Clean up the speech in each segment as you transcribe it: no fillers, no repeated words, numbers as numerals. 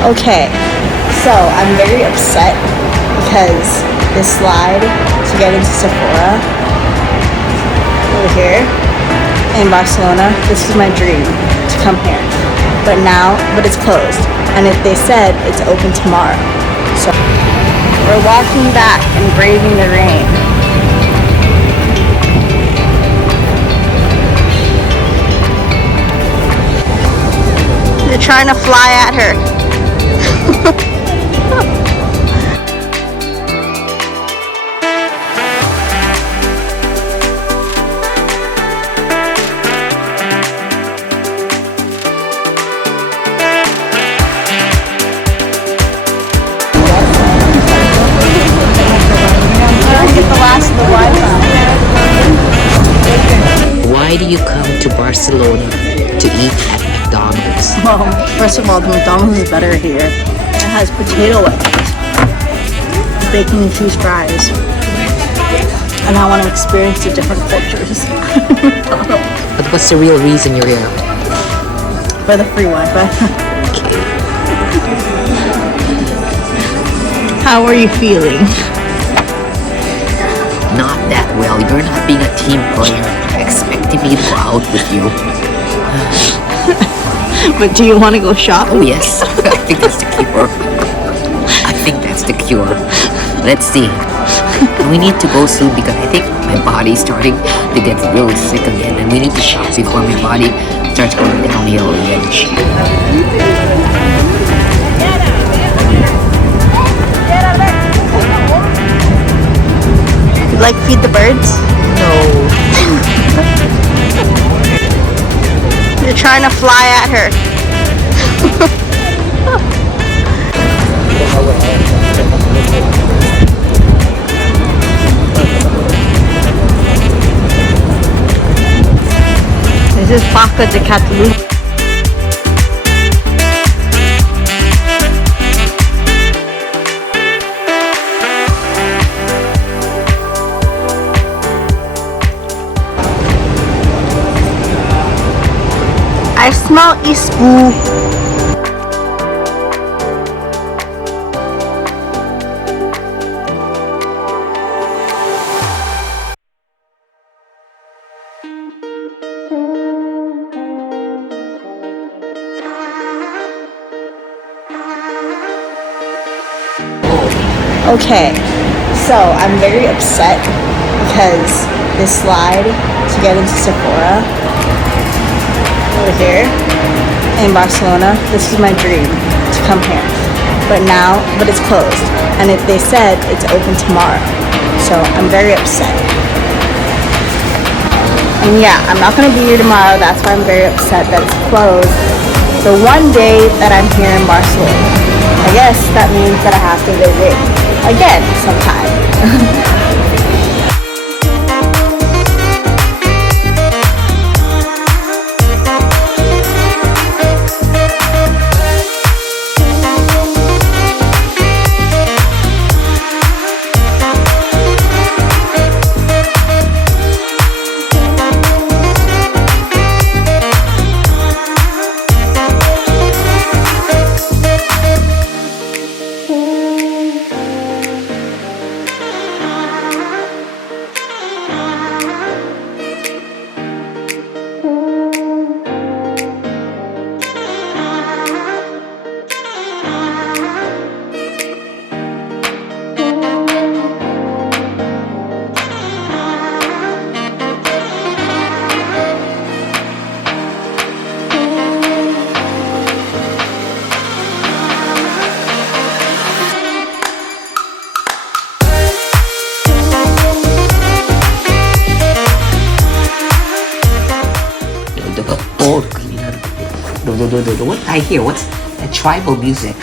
Okay, so I'm very upset because this slide to get into Sephora over here in Barcelona, this is my dream to come here. But it's closed, and they said it's open tomorrow. So we're walking back and braving the rain. They're trying to fly at her. Why do you come to Barcelona to eat at McDonald's? Well, first of all, the McDonald's is better here. It has potato wedges, bacon and cheese fries, and I want to experience the different cultures. But what's the real reason you're here? For the free Wi-Fi. Okay. How are you feeling? Not that well. You're not being a team player. Expecting me to go out with you. But do you want to go shopping? Oh yes, I think that's the cure. I think that's the cure. Let's see. We need to go soon because I think my body's starting to get really sick again, and we need to shop before my body starts going downhill again. Like feed the birds? No. They're trying to fly at her. This is Placa de Catalunya. I smell Isbu. Okay, so I'm very upset because this slide to get into Sephora over here in Barcelona, this is my dream to come here. But it's closed, and they said it's open tomorrow. So I'm very upset. And yeah, I'm not gonna be here tomorrow. That's why I'm very upset that it's closed. The one day that I'm here in Barcelona, I guess that means that I have to visit again sometime. What I hear? What's that tribal music?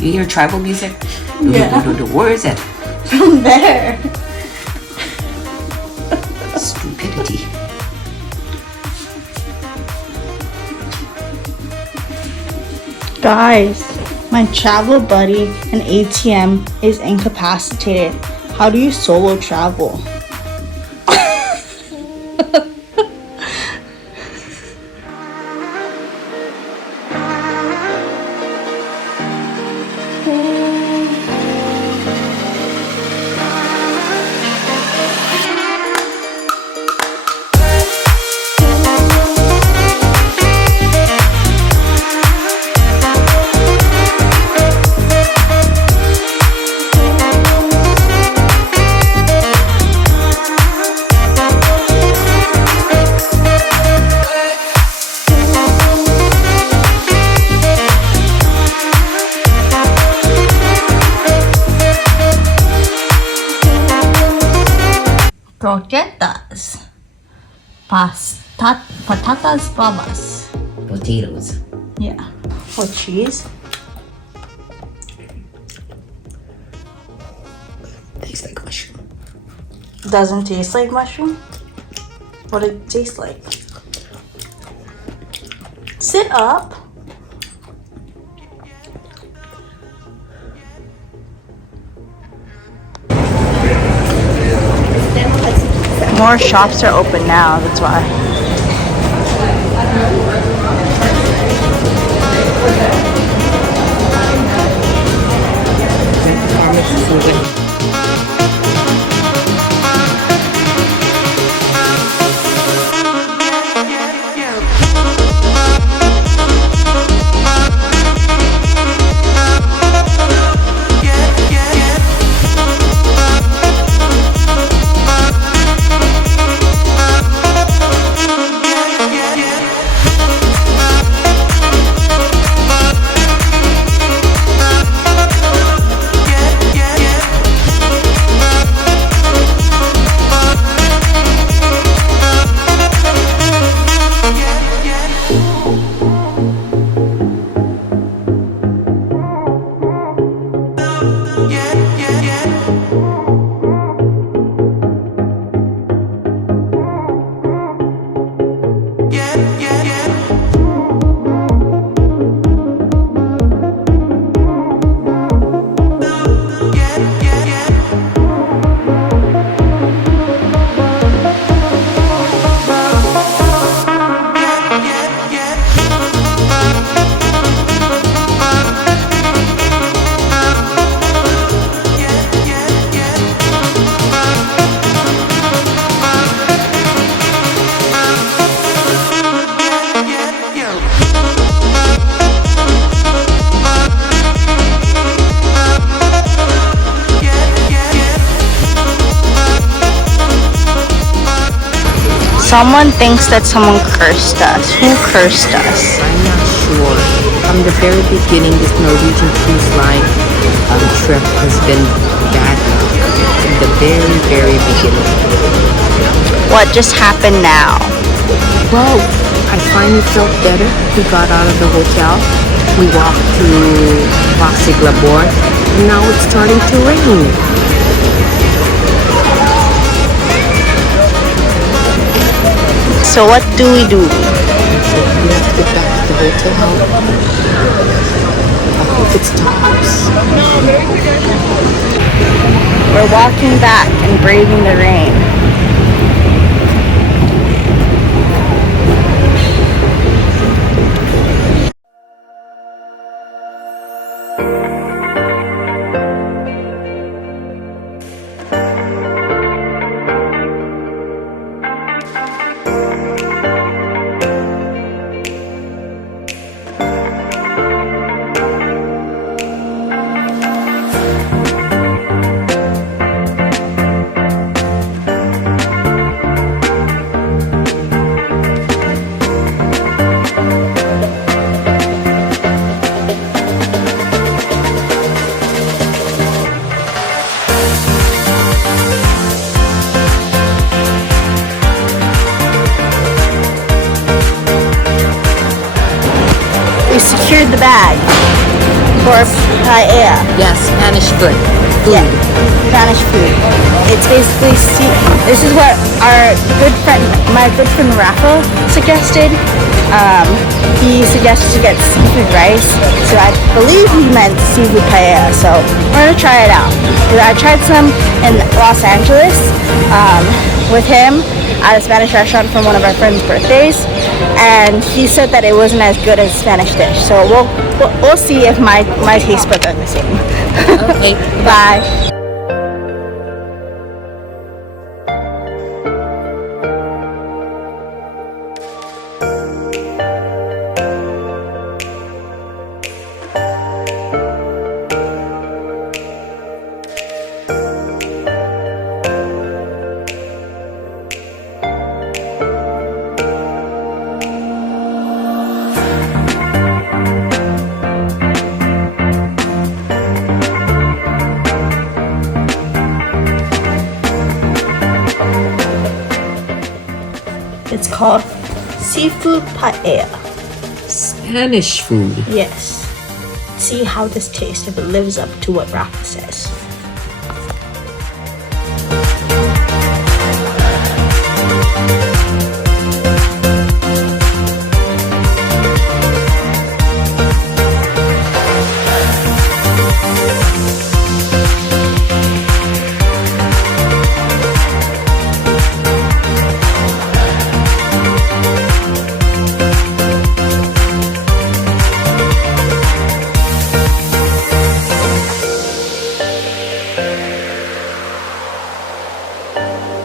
You hear tribal music? Yeah. Where is it? From there. Stupidity. Guys, my travel buddy and ATM is incapacitated. How do you solo travel? Patatas Bravas. Potatoes. Yeah. With cheese. Tastes like mushroom. Doesn't taste like mushroom? What does it taste like? Sit up. More shops are open now, that's why. Someone thinks that someone cursed us. Who cursed us? I'm not sure. From the very beginning, this Norwegian cruise line trip has been bad luck. From the very, very beginning. What just happened now? Well, I finally felt better. We got out of the hotel. We walked to Labor, and now it's starting to rain. So what do we do? We have to get back to the hotel. I hope it stops. We're walking back and braving the rain. Secured the bag for paella. Yes, Spanish food. Yeah, Spanish food. It's basically this is what my good friend Rafa suggested. He suggested to get seafood rice, so I believe he meant seafood paella. So we're gonna try it out. I tried some in Los Angeles with him at a Spanish restaurant from one of our friends' birthdays, and he said that it wasn't as good as Spanish dish. So we'll see if my taste buds are the same. Okay, Bye. It's called seafood paella. Spanish food. Yes. See how this tastes if it lives up to what Rafa says.